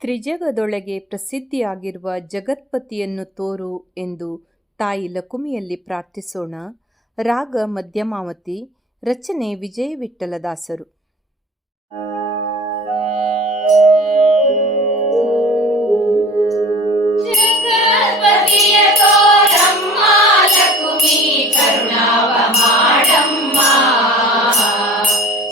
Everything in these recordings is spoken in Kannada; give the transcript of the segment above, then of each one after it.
ತ್ರಿಜಗದೊಳಗೆ ಪ್ರಸಿದ್ಧಿಯಾಗಿರುವ ಜಗತ್ಪತಿಯನ್ನು ತೋರು ಎಂದು ತಾಯಿ ಲಕುಮಿಯಲ್ಲಿ ಪ್ರಾರ್ಥಿಸೋಣ. ರಾಗ ಮಧ್ಯಮಾವತಿ. ರಚನೆ ವಿಜಯ ವಿಠ್ಠಲದಾಸರು. ಜಗತ್ಪತಿಯ ತೋರಮ್ಮ ಲಕುಮಿ ಕರುಣಾವ ಮಾಡಮ್ಮ.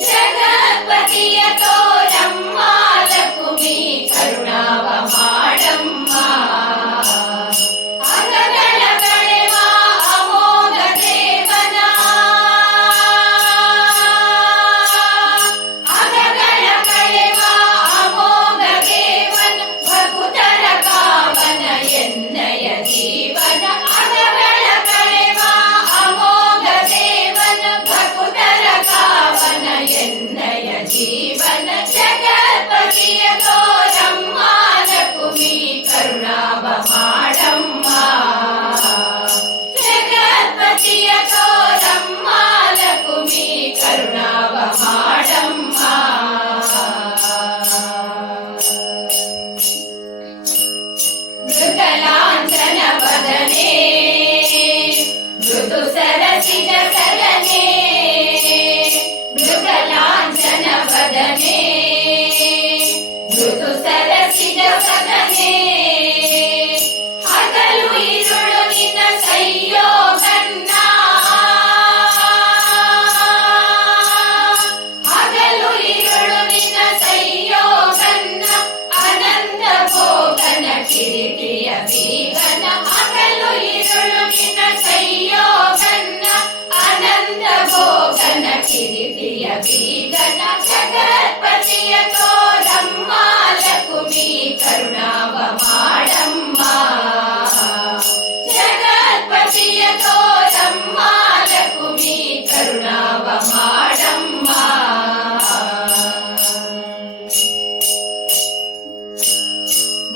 ಜಗತ್ಪತಿಯ ತೋರಮ್ಮ ಲಕುಮಿ ಕರುಣಾವ ಮಾಡಮ್ಮ.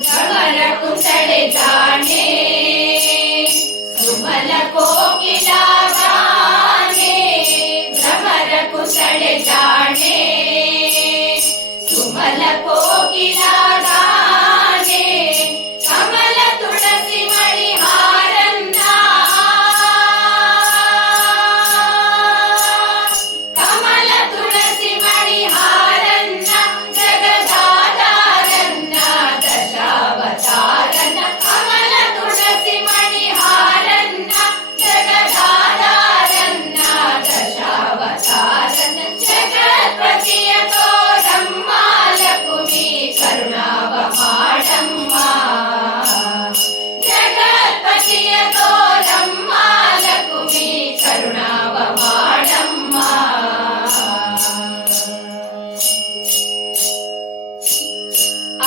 ಭ್ರಮರ ಕುಸಳೆ ಜಾಣೆ ಸುಮಲ ಕೋಕಿಲ ಕುಸಳೆ ಜಾಣೆ ಸುಮಲ ಕೋಕಿಲ ಗಾನೆ ಕಮಲ ತುಳಸಿ ಮಣಿಹಾರನ್ನ ಕಮಲ ತುಳಸಿ ಮಣಿಹಾರನ್ನ ಜಗದಾಧಾರನ್ನ ದಶಾವತಾರನ್ನ ಕಮಲ ತುಳಸಿ ಮಣಿಹಾರನ್ನ ಜಗದಾಧಾರನ್ನ ದಶಾವತಾರನ್ನ. ಜಗತ್ಪತಿಯ ತೋರಮ್ಮ ಲಕುಮಿ ಕರುಣಾವ ಮಾಡಮ್ಮ. ಜಗತ್ಪತಿಯ ತೋರಮ್ಮ ಲಕುಮಿ ಕರುಣಾವ ಮಾಡಮ್ಮ.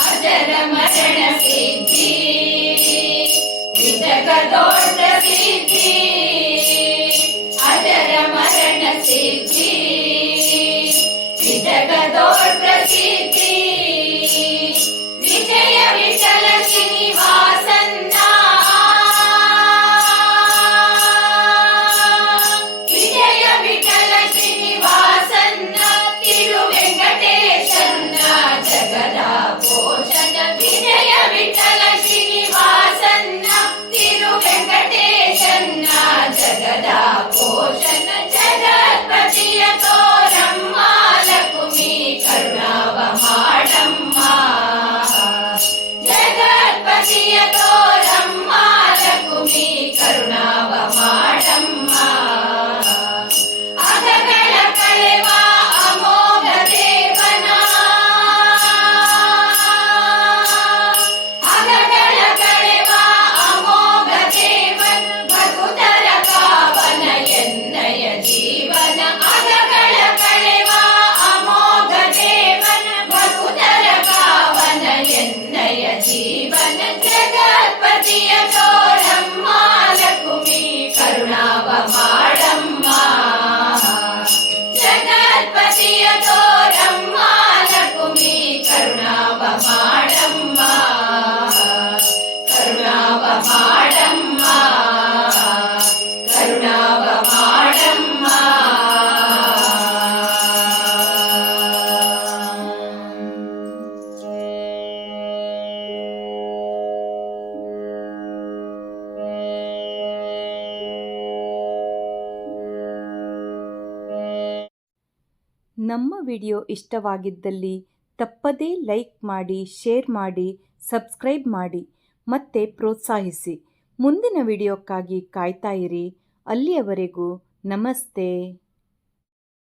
ಅಜರ ಮರಣ ಸಿದ್ಧಿ ವಿಜಗದೋಷ ಸಿದ್ಧಿ. ಅಜರ ಮರಣ ಸಿದ್ಧಿ ವಿಜಗದೋಷ ಪ್ರಸಿದ್ಧಿ. ವಿಜಯ ವಿಠಲ ಶ್ರೀನಿವಾಸನ್ನ ವಿಜಯ ವಿಠಲ ಶ್ರೀನಿವಾಸನ್ನ ತಿರು ವೆಂಕಟೇಶನ್ನ ಜಗದ ಭೂಷಣ. ವಿಜಯ ವಿಠಲ ಶ್ರೀನಿವಾಸನ್ನ ತಿರು ವೆಂಕಟೇಶನ್ನ ಜಗದ ಭೂಷಣ. ಜಗತ್ಪತಿಯ ತೋರಮ್ಮ ಲಕುಮಿ ಕರುಣಾವ ಮಾಡಮ್ಮ. ಜಗತ್ಪತಿಯ ತೋರಮ್ಮ ಲಕುಮಿ ಕರುಣಾವ ಮಾಡಮ್ಮ. ಅಗಗಳ ಕಳೆವ ಅಮೋಘ ದೇವನ ಅಗಗಳ ಕಳೆವ ಅಮೋಘ ದೇವನ ಭಕುತರ ಕಾವನ ಎನ್ನಯ ಜೀವನ. ಅಗಗಳ ಕಳೆವ ಅಮೋಘ ದೇವನ ಭಕುತರ ಕಾವನ ಎನ್ನಯ ಜೀವನ. ಜಗತ್ಪತಿಯ ತೋರಮ್ಮ ಲಕುಮಿ ಕರುಣಾವ ಮಾಡಮ್ಮ. ಜಗತ್ಪತಿಯ ತೋರಮ್ಮ ಲಕುಮಿ ಕರುಣಾವ ಮಾಡಮ್ಮ. ಕರುಣಾವ ಮಾಡಮ್ಮ. ಕರುಣಾವ ಮಾಡಮ್ಮ. ನಮ್ಮ ವಿಡಿಯೋ ಇಷ್ಟವಾಗಿದ್ದಲ್ಲಿ ತಪ್ಪದೇ ಲೈಕ್ ಮಾಡಿ, ಶೇರ್ ಮಾಡಿ, ಸಬ್ಸ್ಕ್ರೈಬ್ ಮಾಡಿ ಮತ್ತೆ ಪ್ರೋತ್ಸಾಹಿಸಿ. ಮುಂದಿನ ವಿಡಿಯೋಕ್ಕಾಗಿ ಕಾಯ್ತಾ ಇರಿ. ಅಲ್ಲಿಯವರೆಗೂ ನಮಸ್ತೆ.